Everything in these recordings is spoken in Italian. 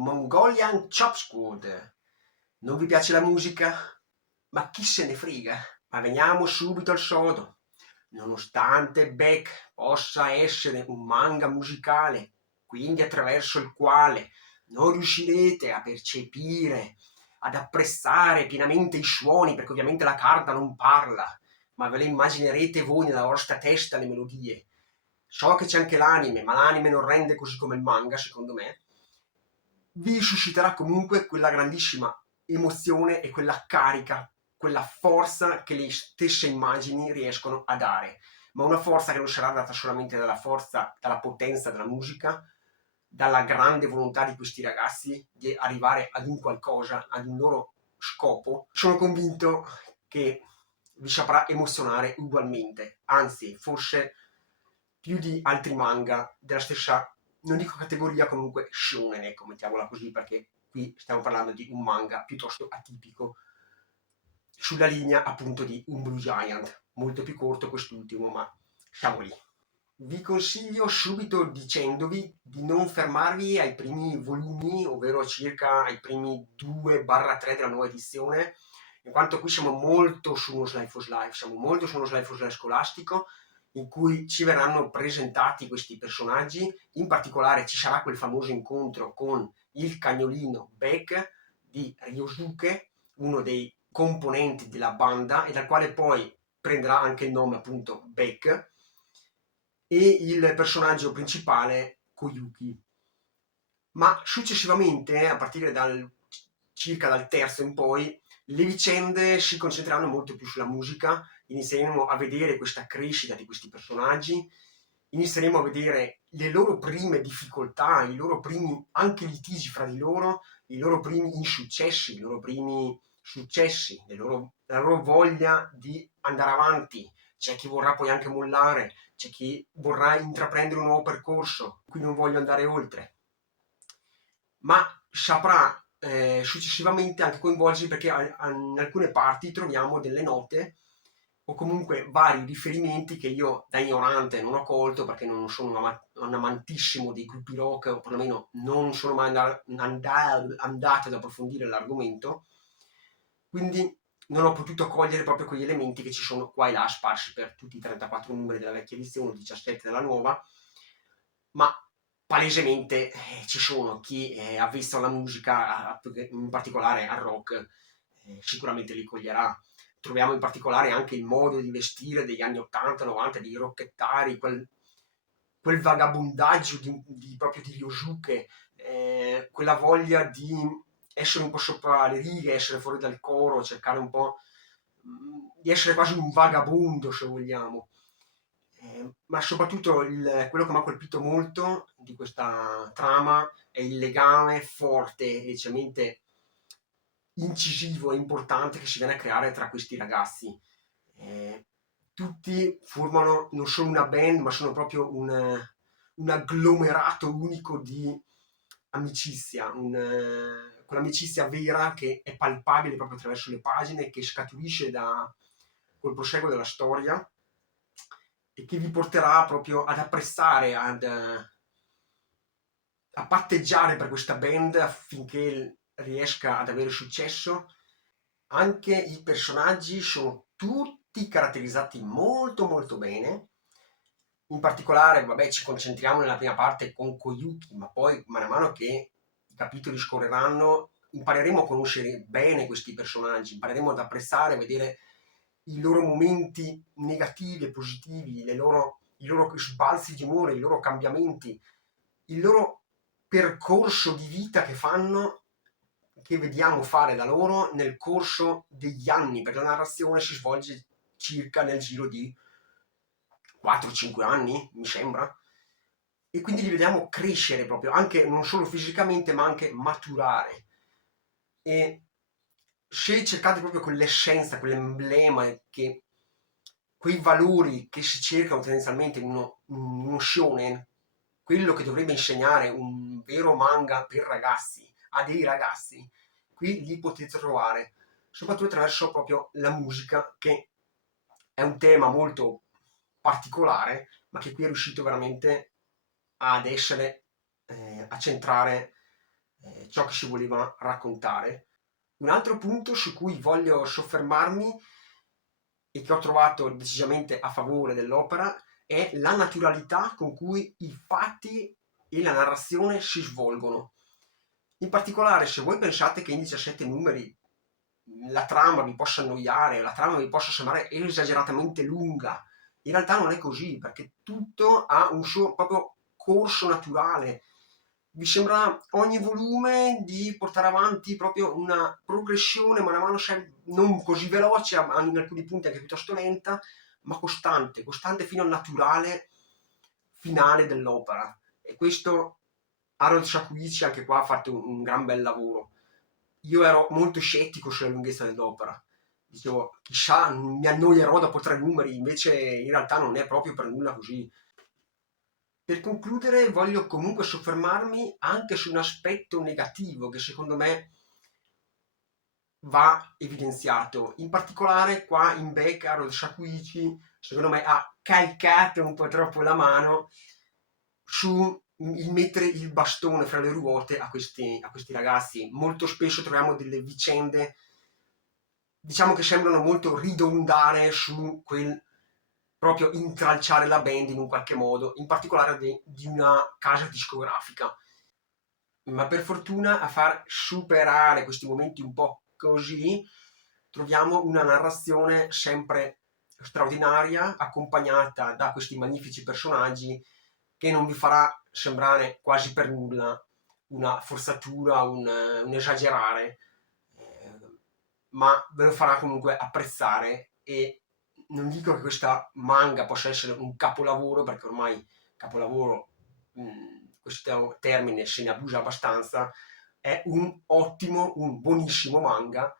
Mongolian Chop Squad. Non vi piace la musica? Ma chi se ne frega? Ma veniamo subito al sodo. Nonostante Beck possa essere un manga musicale, quindi attraverso il quale non riuscirete a percepire, ad apprezzare pienamente i suoni, perché ovviamente la carta non parla, ma ve le immaginerete voi nella vostra testa le melodie. So che c'è anche l'anime, ma l'anime non rende così come il manga, secondo me. Vi susciterà comunque quella grandissima emozione e quella carica, quella forza che le stesse immagini riescono a dare, ma una forza che non sarà data solamente dalla forza, dalla potenza della musica, dalla grande volontà di questi ragazzi di arrivare ad un qualcosa, ad un loro scopo. Sono convinto che vi saprà emozionare ugualmente, anzi forse più di altri manga della stessa, non dico categoria, comunque shonen, ecco, mettiamola così, perché qui stiamo parlando di un manga piuttosto atipico, sulla linea appunto di un Blue Giant, molto più corto quest'ultimo, ma siamo lì. Vi consiglio subito dicendovi di non fermarvi ai primi volumi, ovvero circa ai primi 2/3 della nuova edizione, in quanto qui siamo molto su uno slice for life, siamo molto su uno slice for life scolastico, in cui ci verranno presentati questi personaggi. In particolare ci sarà quel famoso incontro con il cagnolino Beck di Ryosuke, uno dei componenti della banda, e dal quale poi prenderà anche il nome appunto Beck, e il personaggio principale Koyuki. Ma successivamente, a partire circa dal terzo in poi, le vicende si concentreranno molto più sulla musica, inizieremo a vedere questa crescita di questi personaggi, inizieremo a vedere le loro prime difficoltà, i loro primi anche litigi fra di loro, i loro primi insuccessi, i loro primi successi, la loro voglia di andare avanti. C'è chi vorrà poi anche mollare, c'è chi vorrà intraprendere un nuovo percorso, qui non voglio andare oltre, ma saprà successivamente anche coinvolgersi, perché in alcune parti troviamo delle note o comunque vari riferimenti che io da ignorante non ho colto, perché non sono un amantissimo dei gruppi rock, o perlomeno non sono mai andato ad approfondire l'argomento, quindi non ho potuto cogliere proprio quegli elementi che ci sono qua e là sparsi per tutti i 34 numeri della vecchia edizione, 17 della nuova, ma palesemente ci sono chi ha visto la musica, in particolare al rock, sicuramente li coglierà. Troviamo in particolare anche il modo di vestire degli anni 80-90, dei rockettari, quel vagabondaggio proprio di Ryosuke, quella voglia di essere un po' sopra le righe, essere fuori dal coro, cercare un po' di essere quasi un vagabondo, se vogliamo. Ma soprattutto quello che mi ha colpito molto di questa trama è il legame forte e decisamente incisivo e importante che si viene a creare tra questi ragazzi. Tutti formano non solo una band, ma sono proprio un agglomerato unico di amicizia, quell'amicizia vera che è palpabile proprio attraverso le pagine, che scaturisce col proseguo della storia e che vi porterà proprio ad apprezzare, a patteggiare per questa band affinché riesca ad avere successo. Anche i personaggi sono tutti caratterizzati molto molto bene. In particolare, vabbè, ci concentriamo nella prima parte con Koyuki, ma poi man mano che i capitoli scorreranno impareremo a conoscere bene questi personaggi, impareremo ad apprezzare, a vedere i loro momenti negativi e positivi, i loro sbalzi di umore, i loro cambiamenti, il loro percorso di vita che fanno, che vediamo fare da loro nel corso degli anni, perché la narrazione si svolge circa nel giro di 4-5 anni, mi sembra, e quindi li vediamo crescere proprio, anche non solo fisicamente, ma anche maturare. E se cercate proprio quell'essenza, quell'emblema, quei valori che si cercano tendenzialmente in uno shonen, quello che dovrebbe insegnare un vero manga per ragazzi, a dei ragazzi, qui li potete trovare, soprattutto attraverso proprio la musica, che è un tema molto particolare, ma che qui è riuscito veramente ad essere, a centrare ciò che si voleva raccontare. Un altro punto su cui voglio soffermarmi e che ho trovato decisamente a favore dell'opera è la naturalità con cui i fatti e la narrazione si svolgono. In particolare, se voi pensate che in 17 numeri la trama vi possa annoiare, la trama vi possa sembrare esageratamente lunga, in realtà non è così, perché tutto ha un suo proprio corso naturale. Vi sembra ogni volume di portare avanti proprio una progressione man mano non così veloce, in alcuni punti anche piuttosto lenta, ma costante, costante fino al naturale finale dell'opera. E questo Harold Saccoici anche qua ha fatto un gran bel lavoro. Io ero molto scettico sulla lunghezza dell'opera. Dicevo, chissà, mi annoierò dopo 3 numeri, invece in realtà non è proprio per nulla così. Per concludere, voglio comunque soffermarmi anche su un aspetto negativo che secondo me va evidenziato. In particolare, qua in Beck, Harold Saccoici, secondo me, ha calcato un po' troppo la mano su il mettere il bastone fra le ruote a questi ragazzi. Molto spesso troviamo delle vicende, diciamo, che sembrano molto ridondare su quel proprio intralciare la band in un qualche modo, in particolare di una casa discografica. Ma per fortuna a far superare questi momenti un po' così, troviamo una narrazione sempre straordinaria, accompagnata da questi magnifici personaggi, che non vi farà sembrare quasi per nulla una forzatura, un esagerare, ma ve lo farà comunque apprezzare. E non dico che questa manga possa essere un capolavoro, perché ormai capolavoro, questo termine se ne abusa abbastanza. È un ottimo, un buonissimo manga,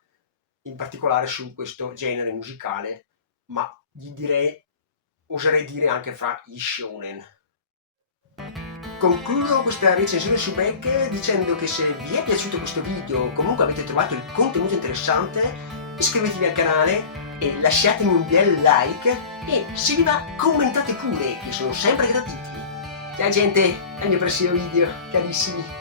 in particolare su questo genere musicale, ma oserei dire anche fra gli shonen. Concludo questa recensione su Beck dicendo che se vi è piaciuto questo video o comunque avete trovato il contenuto interessante, iscrivetevi al canale e lasciatemi un bel like, e se vi va commentate pure, che sono sempre graditi. Ciao gente, al mio prossimo video, carissimi.